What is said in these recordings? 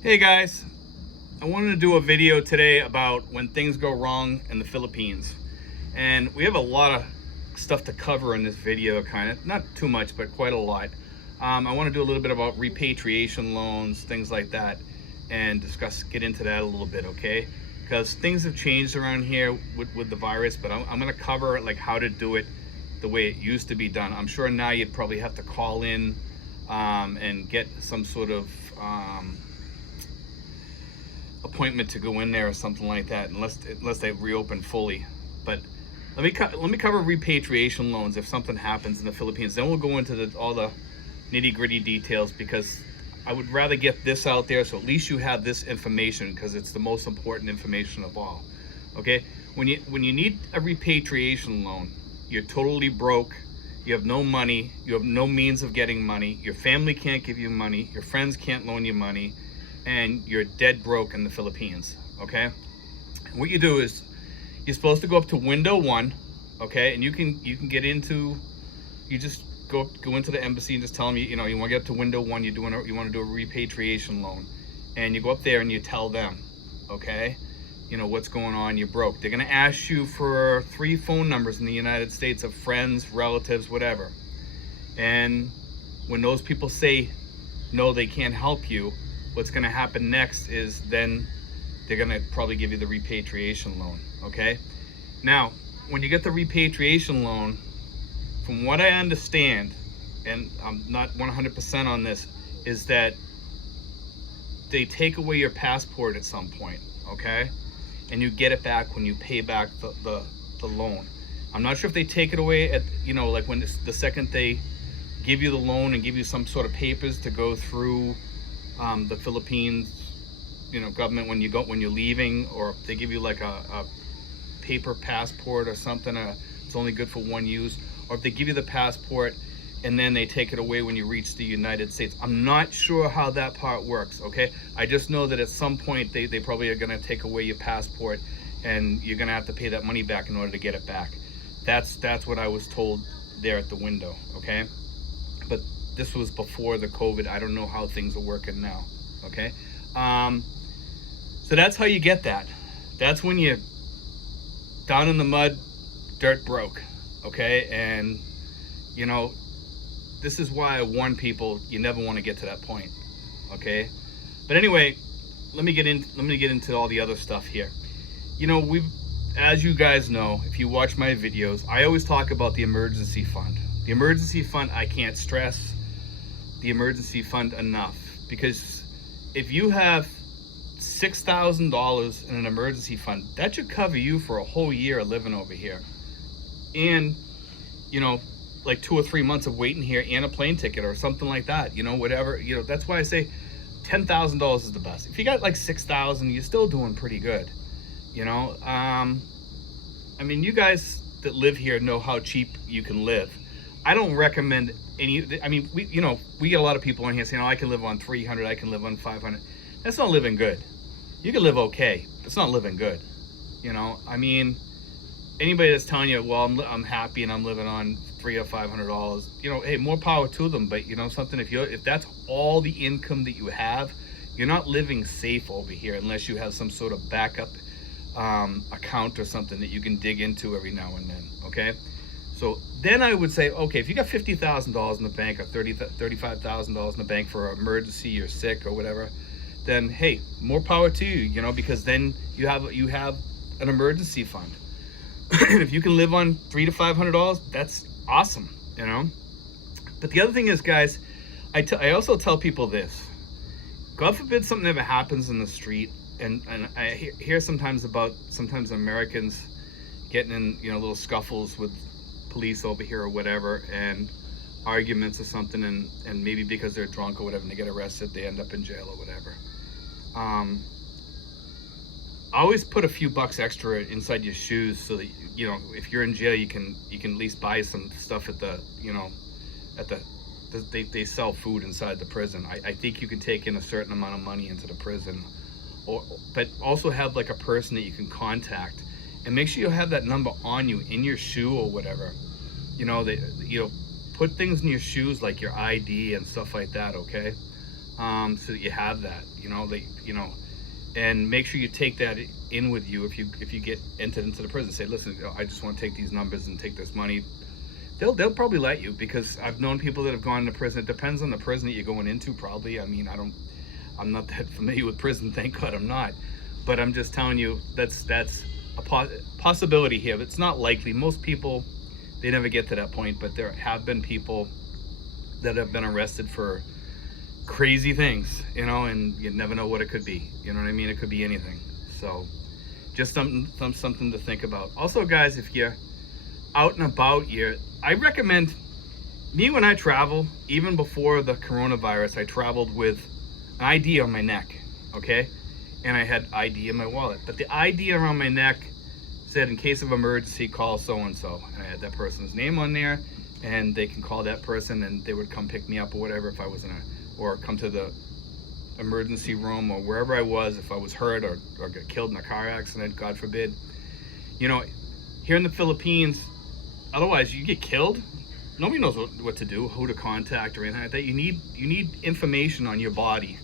Hey guys, I wanted to do a video today about when things go wrong in the Philippines. And we have a lot of stuff to cover in this video, kind of, not too much, but quite a lot. I want to do a little bit about repatriation loans, things like that, and get into that a little bit, okay? Because things have changed around here with the virus, but I'm going to cover like how to do it the way it used to be done. I'm sure now you'd probably have to call in and get some sort of appointment to go in there or something like that, unless they reopen fully. But let me cover repatriation loans if something happens in the Philippines. Then we'll go into all the nitty-gritty details, because I would rather get this out there so at least you have this information, because it's the most important information of all. Okay, when you need a repatriation loan, you're totally broke, you have no money, you have no means of getting money, your family can't give you money, your friends can't loan you money, and you're dead broke in the Philippines. Okay, and what you do is you're supposed to go up to window 1, okay, and you can get into, you just go into the embassy and just tell them you want to get up to window 1, you want to do a repatriation loan, and you go up there and you tell them, okay, what's going on, you're broke. They're going to ask you for 3 phone numbers in the United States of friends, relatives, whatever. And when those people say no, they can't help you, what's going to happen next is then they're going to probably give you the repatriation loan. Okay, now when you get the repatriation loan, from what I understand, and I'm not 100% on this, is that they take away your passport at some point, okay, and you get it back when you pay back the loan. I'm not sure if they take it away at like when the second they give you the loan and give you some sort of papers to go through the Philippines government when you're leaving, or if they give you like a paper passport or something, it's only good for 1 use, or if they give you the passport and then they take it away when you reach the United States. I'm not sure how that part works, okay? I just know that at some point they probably are going to take away your passport, and you're going to have to pay that money back in order to get it back. That's what I was told there at the window, okay? But this was before the COVID. I don't know how things are working now, okay? So that's how you get that. That's when you're down in the mud, dirt broke, okay? And this is why I warn people, you never want to get to that point, okay? But anyway, let me get into all the other stuff here. As you guys know, if you watch my videos, I always talk about the emergency fund. The emergency fund, I can't stress the emergency fund enough, because if you have $6,000 in an emergency fund, that should cover you for a whole year of living over here, and like 2 or 3 months of waiting here, and a plane ticket or something like that, whatever. That's why I say $10,000 is the best. If you got like 6,000, you're still doing pretty good. I mean, you guys that live here know how cheap you can live. I don't recommend any. I mean, we get a lot of people in here saying, "Oh, I can live on 300. I can live on 500." That's not living good. You can live okay, but it's not living good. I mean, anybody that's telling you, "Well, I'm happy and I'm living on $300 or $500," hey, more power to them. But something, if that's all the income that you have, you're not living safe over here unless you have some sort of backup account or something that you can dig into every now and then. Okay. So then I would say, okay, if you got $50,000 in the bank, or $35,000 in the bank for an emergency, you're sick or whatever, then hey, more power to you, because then you have an emergency fund. And if you can live on $300 to $500, that's awesome, But the other thing is, guys, I also tell people this: God forbid something ever happens in the street, and I hear sometimes Americans getting in little scuffles with police over here or whatever, and arguments or something, and maybe because they're drunk or whatever and they get arrested, they end up in jail or whatever. Always put a few bucks extra inside your shoes, so that if you're in jail, you can at least buy some stuff at the they sell food inside the prison. I think you can take in a certain amount of money into the prison, but also have like a person that you can contact, and make sure you have that number on you in your shoe or whatever. Put things in your shoes like your ID and stuff like that, okay? so that you have that, and make sure you take that in with you if you get entered into the prison. Say, listen, I just want to take these numbers and take this money. They'll probably let you, because I've known people that have gone to prison. It depends on the prison that you're going into, probably. I mean, I'm not that familiar with prison, thank God I'm not. But I'm just telling you, that's a possibility here. It's not likely. Most people, they never get to that point, but there have been people that have been arrested for crazy things, and you never know what it could be. You know what I mean? It could be anything. So just something to think about. Also, guys, if you're out and about, I recommend, when I travel, even before the coronavirus, I traveled with an ID on my neck, okay? And I had ID in my wallet. But the ID around my neck said, in case of emergency, call so-and-so. And I had that person's name on there, and they can call that person, and they would come pick me up or whatever if I was or come to the emergency room or wherever I was if I was hurt or got killed in a car accident, God forbid. Here in the Philippines, otherwise you get killed, nobody knows what to do, who to contact or anything like that. You need information on your body,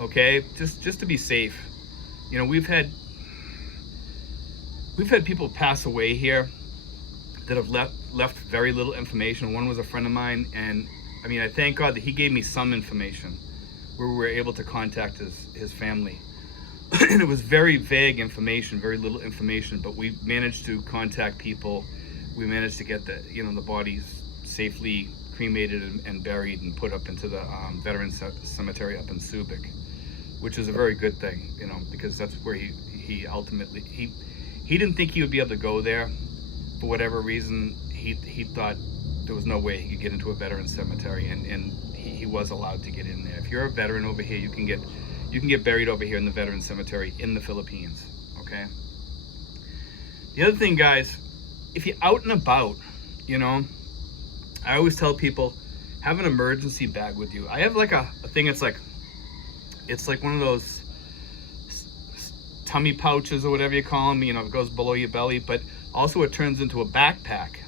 okay? Just to be safe. We've had people pass away here that have left very little information. One was a friend of mine, and I thank God that he gave me some information where we were able to contact his family. And it was very vague information, very little information, but we managed to contact people. We managed to get the bodies safely cremated and buried and put up into the Veterans Cemetery up in Subic, which is a very good thing, because that's where he ultimately, he didn't think he would be able to go there for whatever reason. He thought there was no way he could get into a Veterans Cemetery, and he was allowed to get in there. If you're a veteran over here, you can get buried over here in the Veterans Cemetery in the Philippines, okay? The other thing, guys, if you're out and about, I always tell people, have an emergency bag with you. I have like a thing, it's like one of those tummy pouches or whatever you call them, it goes below your belly, but also it turns into a backpack.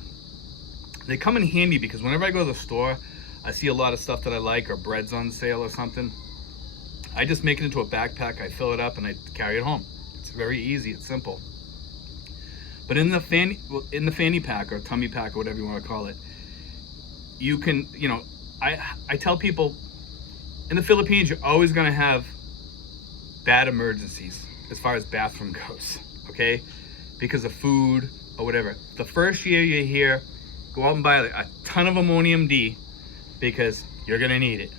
They come in handy because whenever I go to the store, I see a lot of stuff that I like, or bread's on sale or something. I just make it into a backpack, I fill it up, and I carry it home. It's very easy, it's simple. But in the fanny pack or tummy pack or whatever you want to call it, you can, I tell people, in the Philippines, you're always going to have bad emergencies as far as bathroom goes, okay? Because of food or whatever. The first year you're here, go out and buy a ton of ammonium D, because you're going to need it.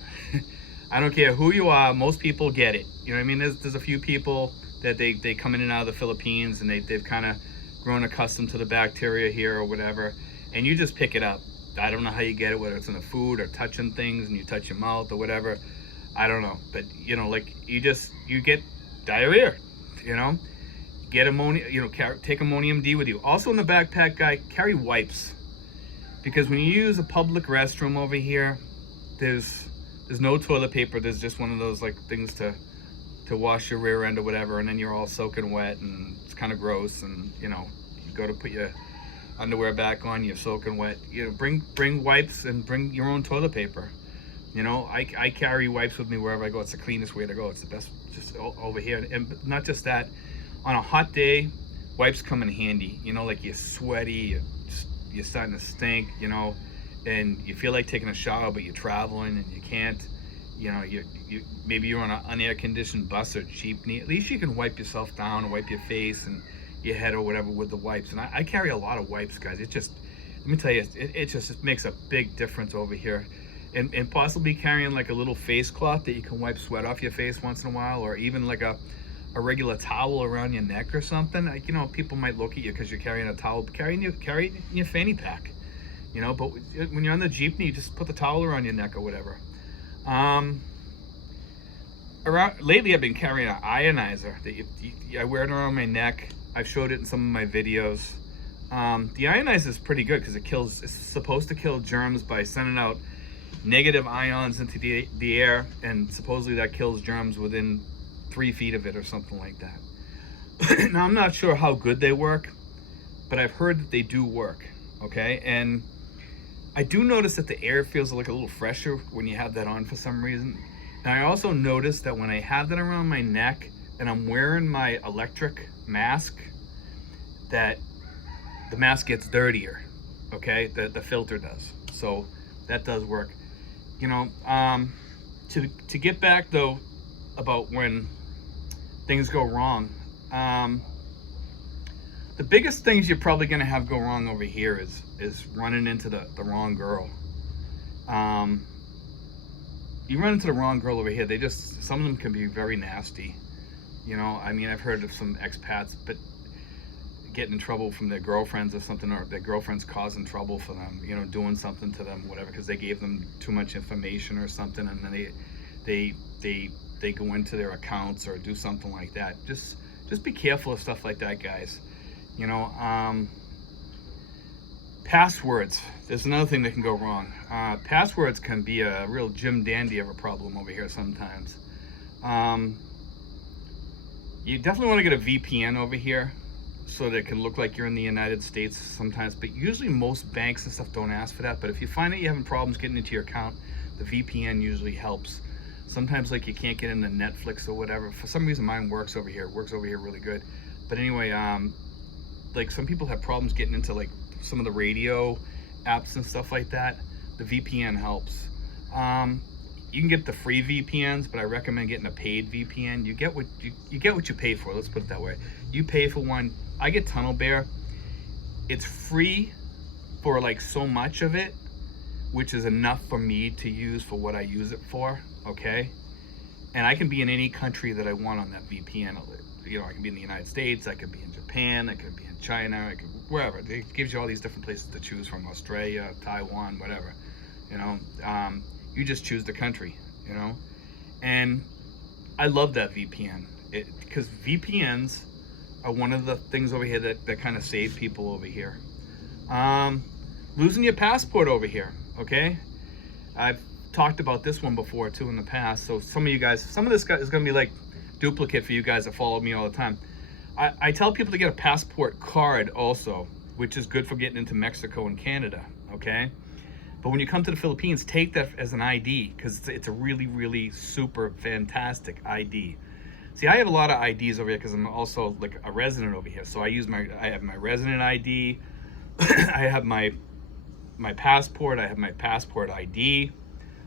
I don't care who you are, most people get it. You know what I mean? There's a few people that they come in and out of the Philippines, and they've kind of grown accustomed to the bacteria here or whatever, and you just pick it up. I don't know how you get it, whether it's in the food or touching things and you touch your mouth or whatever. I don't know, but you get diarrhea, get ammonia, take ammonium D with you. Also in the backpack, guy, carry wipes, because when you use a public restroom over here, there's no toilet paper. There's just one of those like things to wash your rear end or whatever, and then you're all soaking wet, and it's kind of gross. And you go to put your underwear back on, you're soaking wet. Bring wipes and bring your own toilet paper. I carry wipes with me wherever I go. It's the cleanest way to go. It's the best just over here. And not just that, on a hot day, wipes come in handy. Like you're sweaty, you're starting to stink, and you feel like taking a shower, but you're traveling and you can't. Maybe you're on an unair conditioned bus or jeepney. At least you can wipe yourself down and wipe your face and your head or whatever with the wipes. And I carry a lot of wipes, guys. Let me tell you, it makes a big difference over here. And possibly carrying like a little face cloth that you can wipe sweat off your face once in a while, or even like a regular towel around your neck or something. People might look at you because you're carrying a towel. Carry it in your fanny pack, but when you're on the jeepney, you just put the towel around your neck or whatever. Lately I've been carrying an ionizer that I wear it around my neck. I've showed it in some of my videos. The ionizer is pretty good because it's supposed to kill germs by sending out negative ions into the air, and supposedly that kills germs within 3 feet of it or something like that. Now I'm not sure how good they work, but I've heard that they do work, okay? And I do notice that the air feels like a little fresher when you have that on for some reason. And I also noticed that when I have that around my neck and I'm wearing my electric mask, that the mask gets dirtier, okay? The filter does. So that does work. You know, to get back though about when things go wrong, the biggest things you're probably gonna have go wrong over here is running into the wrong girl. You run into the wrong girl over here, some of them can be very nasty. You know, I mean, I've heard of some expats, but getting in trouble from their girlfriends or something, or their girlfriends causing trouble for them, you know, doing something to them, whatever, because they gave them too much information or something, and then they go into their accounts or do something like that. Just be careful of stuff like that, guys. You know, passwords. There's another thing that can go wrong. Passwords can be a real Jim Dandy of a problem over here sometimes. You definitely want to get a VPN over here so that it can look like you're in the United States sometimes, but usually most banks and stuff don't ask for that. But if you find that you're having problems getting into your account, the VPN usually helps. Sometimes like you can't get into Netflix or whatever. For some reason mine works over here. It works over here really good. But anyway, like some people have problems getting into like some of the radio apps and stuff like that. The VPN helps. You can get the free VPNs, but I recommend getting a paid VPN. You get what you pay for. Let's put it that way. You pay for one. I get Tunnel Bear. It's free for like so much of it, which is enough for me to use for what I use it for. Okay, and I can be in any country that I want on that VPN. You know, I can be in the United States. I could be in Japan. I could be in China. I could wherever. It gives you all these different places to choose from. Australia, Taiwan, whatever. You know. You just choose the country, you know, and I love that VPN because VPNs are one of the things over here that kind of save people over here. Losing your passport over here, okay? I've talked about this one before too in the past, so some of this is going to be like duplicate for you guys that follow me all the time. I tell people to get a passport card also, which is good for getting into Mexico and Canada, okay? But when you come to the Philippines, take that as an ID because it's a really, really super fantastic ID. See, I have a lot of IDs over here because I'm also like a resident over here. So I have my resident ID, I have my passport, I have my passport ID.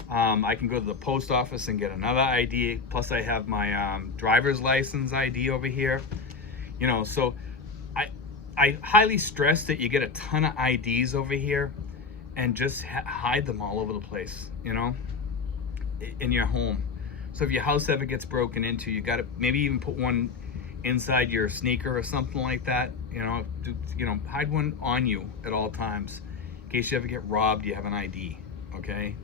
I can go to the post office and get another ID. Plus I have my driver's license ID over here. You know, so I highly stress that you get a ton of IDs over here. And just hide them all over the place, you know, in your home. So if your house ever gets broken into, you got to maybe even put one inside your sneaker or something like that. You know, hide one on you at all times in case you ever get robbed. You have an ID. Okay,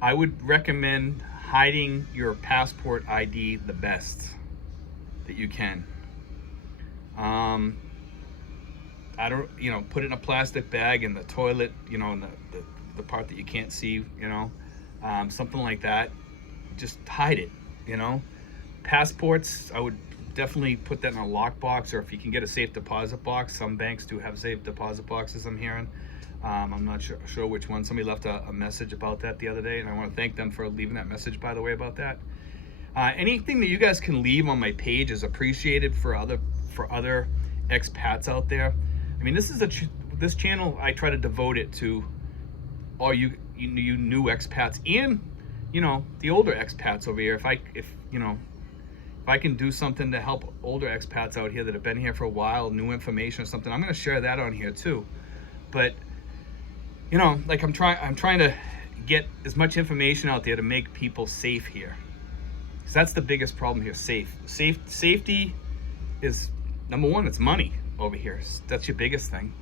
I would recommend hiding your passport ID the best that you can. I don't, you know, put it in a plastic bag in the toilet, you know, in the part that you can't see, you know, something like that. Just hide it, you know. Passports, I would definitely put that in a lockbox, or if you can get a safe deposit box. Some banks do have safe deposit boxes, I'm hearing. I'm not sure which one. Somebody left a message about that the other day, and I want to thank them for leaving that message, by the way, about that. Anything that you guys can leave on my page is appreciated for other expats out there. I mean, this channel, I try to devote it to all you new expats and, you know, the older expats over here. If I can do something to help older expats out here that have been here for a while, new information or something, I'm going to share that on here too. But, you know, like I'm trying to get as much information out there to make people safe here. So that's the biggest problem here. Safety is number one. It's money over here. That's your biggest thing,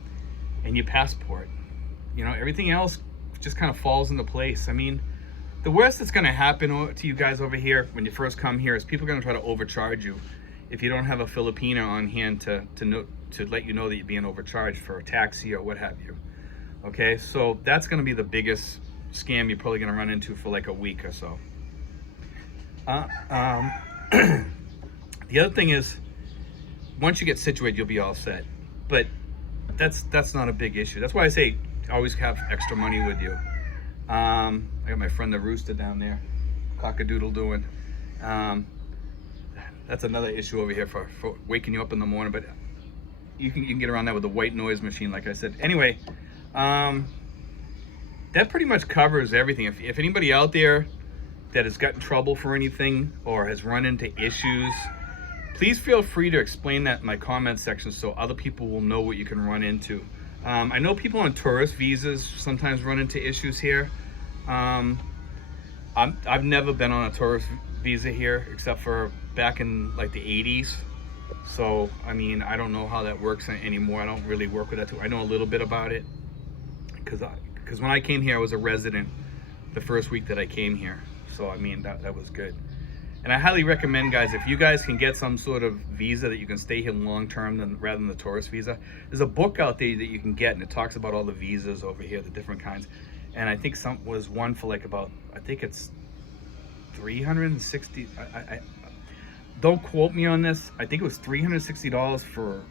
and your passport. You know, everything else just kind of falls into place. I mean, the worst that's going to happen to you guys over here when you first come here is people are going to try to overcharge you if you don't have a Filipino on hand to let you know that you're being overcharged for a taxi or what have you. Okay, so that's going to be the biggest scam you're probably going to run into for like a week or so. The other thing is, once you get situated, you'll be all set. But that's not a big issue. That's why I say always have extra money with you. I got my friend the Rooster down there. cock-a-doodle doing? That's another issue over here for waking you up in the morning, but you can get around that with the white noise machine, like I said. Anyway, that pretty much covers everything. If anybody out there that has gotten in trouble for anything or has run into issues, please feel free to explain that in my comment section so other people will know what you can run into. I know people on tourist visas sometimes run into issues here. I've never been on a tourist visa here except for back in like the 80s. So, I mean, I don't know how that works anymore. I don't really work with that too. I know a little bit about it because when I came here, I was a resident the first week that I came here. So, I mean, that was good. And I highly recommend, guys, if you guys can get some sort of visa that you can stay here long term rather than the tourist visa, there's a book out there that you can get, and it talks about all the visas over here, the different kinds. And I think some was one for like about, I think it's 360. I don't quote me on this. I think it was $360 for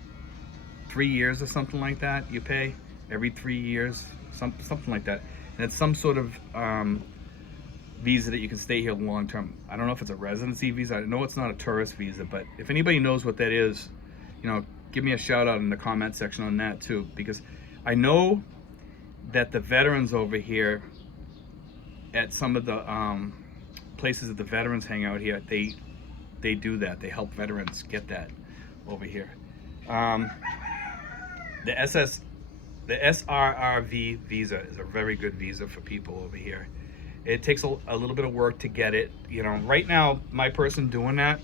3 years or something like that. You pay every 3 years, something like that. And it's some sort of visa that you can stay here long term. I don't know if it's a residency visa. I know it's not a tourist visa, but if anybody knows what that is, you know, give me a shout out in the comment section on that too, because I know that the veterans over here at some of the places that the veterans hang out here, they do that. They help veterans get that over here. The SRRV visa is a very good visa for people over here. It takes a little bit of work to get it. You know, right now, my person doing that,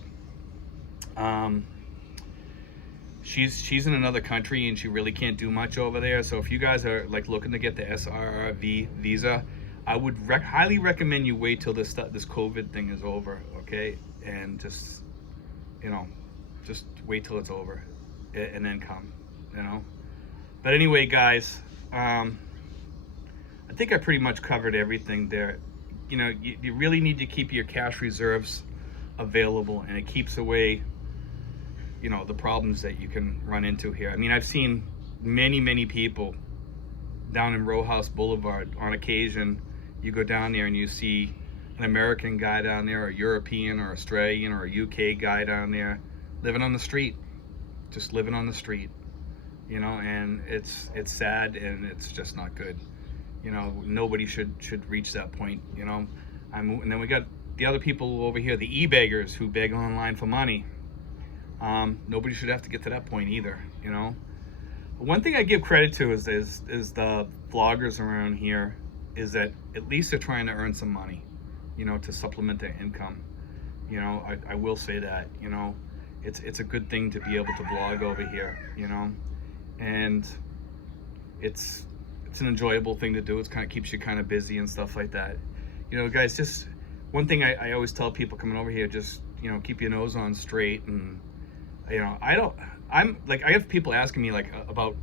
she's in another country and she really can't do much over there. So if you guys are like looking to get the SRRV visa, I would highly recommend you wait till this COVID thing is over, okay? And just, you know, just wait till it's over and then come, you know? But anyway, guys, I think I pretty much covered everything there. You know, you really need to keep your cash reserves available, and it keeps away, you know, the problems that you can run into here. I mean, I've seen many people down in Row House Boulevard. On occasion, you go down there and you see an American guy down there, or a European or Australian or a UK guy down there living on the street, just living on the street, you know, and it's sad and it's just not good. You know, nobody should reach that point, you know. And then we got the other people over here, the e-beggars who beg online for money. Nobody should have to get to that point either, you know. One thing I give credit to is the vloggers around here, is that at least they're trying to earn some money, you know, to supplement their income. You know, I will say that, you know, it's a good thing to be able to vlog over here, you know, and it's an enjoyable thing to do. It kind of keeps you kind of busy and stuff like that. You know, guys, just one thing I always tell people coming over here, just, you know, keep your nose on straight. And, you know, I have people asking me like about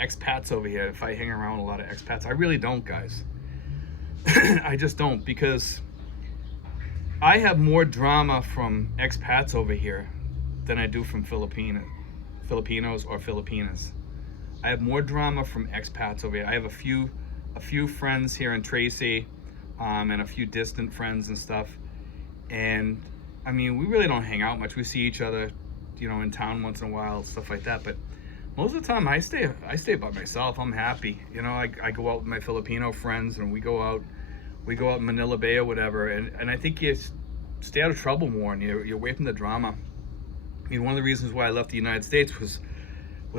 expats over here, if I hang around a lot of expats. I really don't, guys. I just don't, because I have more drama from expats over here than I do from Filipinos or Filipinas. I have more drama from expats over here. I have a few friends here in Tracy, and a few distant friends and stuff. And I mean, we really don't hang out much. We see each other, you know, in town once in a while, stuff like that. But most of the time, I stay by myself. I'm happy. You know, I go out with my Filipino friends, and we go out in Manila Bay or whatever. And I think you stay out of trouble more, and you're away from the drama. I mean, one of the reasons why I left the United States was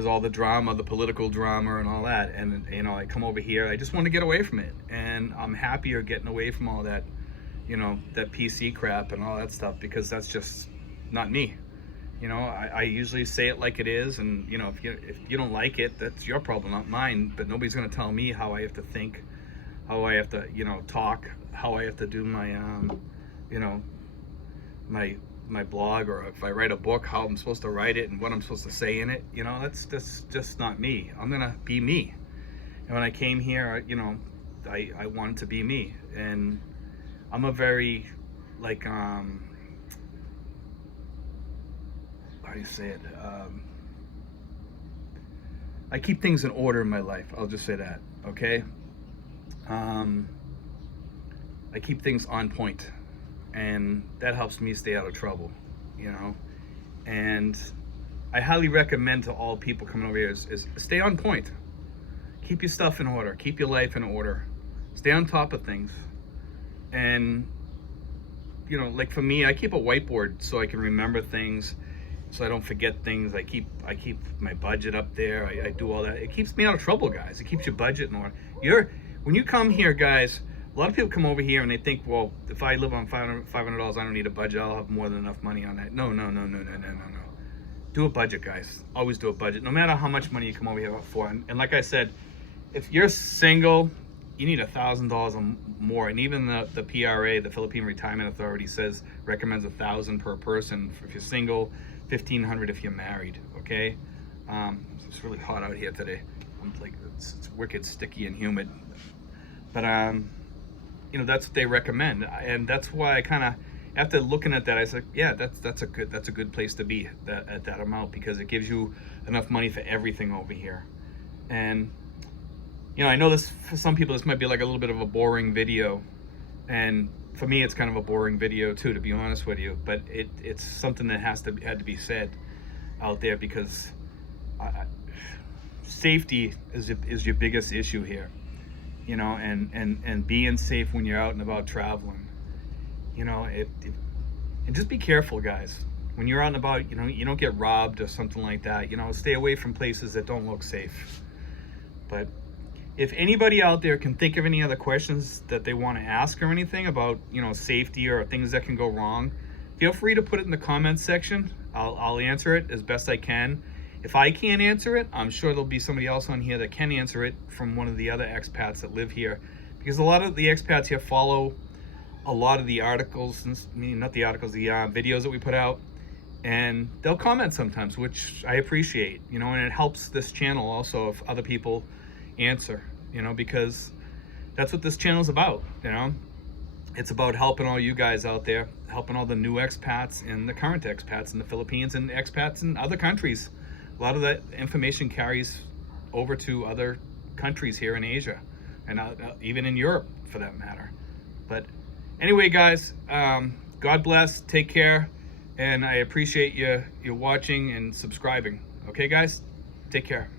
all the drama, the political drama and all that. And, you know, I come over here, I just want to get away from it. And I'm happier getting away from all that, you know, that PC crap and all that stuff, because that's just not me. You know, I usually say it like it is. And, you know, if you don't like it, that's your problem, not mine. But nobody's going to tell me how I have to think, how I have to, you know, talk, how I have to do my, you know, my blog, or if I write a book, how I'm supposed to write it and what I'm supposed to say in it. You know, that's just not me. I'm gonna be me. And when I came here, you know, I wanted to be me. And I'm a very, like, how do you say it? I keep things in order in my life. I'll just say that, okay? I keep things on point. and that helps me stay out of trouble, you know. And I highly recommend to all people coming over here is stay on point. Keep your stuff in order. Keep your life in order. Stay on top of things. And, you know, like for me, I keep a whiteboard so I can remember things, so I don't forget things. I keep my budget up there. I do all that. It keeps me out of trouble, guys. It keeps your budget in order. When you come here, guys, a lot of people come over here and they think, well, if I live on $500, I don't need a budget. I'll have more than enough money on that. No. Do a budget, guys. Always do a budget, no matter how much money you come over here for. And like I said, if you're single, you need $1,000 or more. And even the PRA, the Philippine Retirement Authority, recommends $1,000 per person if you're single, $1,500 if you're married. Okay, it's really hot out here today. I'm like, it's wicked sticky and humid. But you know, that's what they recommend, and that's why I kind of, after looking at that, I said, yeah, that's a good place to be at that amount, because it gives you enough money for everything over here. And you know, I know this, for some people this might be like a little bit of a boring video, and for me it's kind of a boring video too, to be honest with you, but it's something that had to be said out there, because safety is your biggest issue here, you know, and being safe when you're out and about traveling, you know, and just be careful, guys, when you're out and about. You know, you don't get robbed or something like that. You know, stay away from places that don't look safe. But if anybody out there can think of any other questions that they want to ask or anything about, you know, safety or things that can go wrong, feel free to put it in the comments section. I'll answer it as best I can. If I can't answer it, I'm sure there'll be somebody else on here that can answer it from one of the other expats that live here, because a lot of the expats here follow a lot of the articles, not the articles, the videos that we put out, and they'll comment sometimes, which I appreciate, you know, and it helps this channel also if other people answer, you know, because that's what this channel is about, you know. It's about helping all you guys out there, helping all the new expats and the current expats in the Philippines and expats in other countries. A lot of that information carries over to other countries here in Asia, and even in Europe for that matter. But anyway, guys, God bless, take care, and I appreciate you watching and subscribing. Okay, guys, take care.